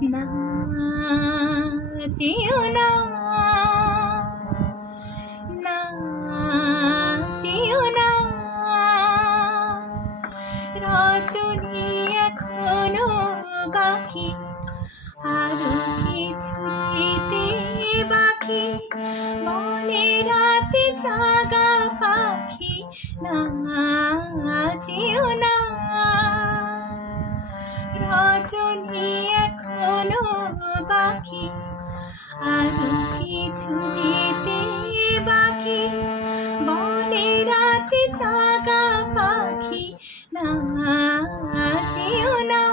না যেও না, না যেও না, রজনী এখনো বাকি, আরো কিছু দিতে বাকি, বলে রাতে জাগা পাখি, না যেও না, রজনী এখনো বাকি, আরো কিছু দিতে বাকি, বলে রাতে জাগা পাখি, না যেও না।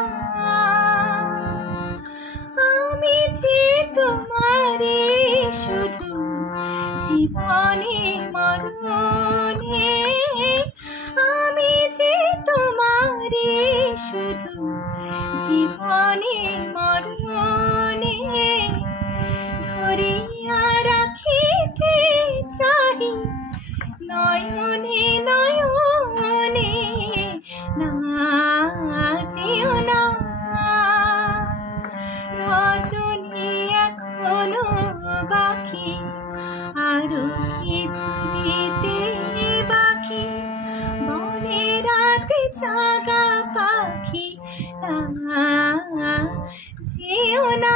আমি যে তোমারে শুধু জীবনে মরণে, আমি যে তোমারে শুধু জীবনে মরণে, ধরিয়া রাখিতে চাহি নয়নে নয়নে, না যেও না, রজনী এখনো বাকি, আরো কিছু দিতে বাকি, বলে রাতে জাগা পাখি, না যেও না।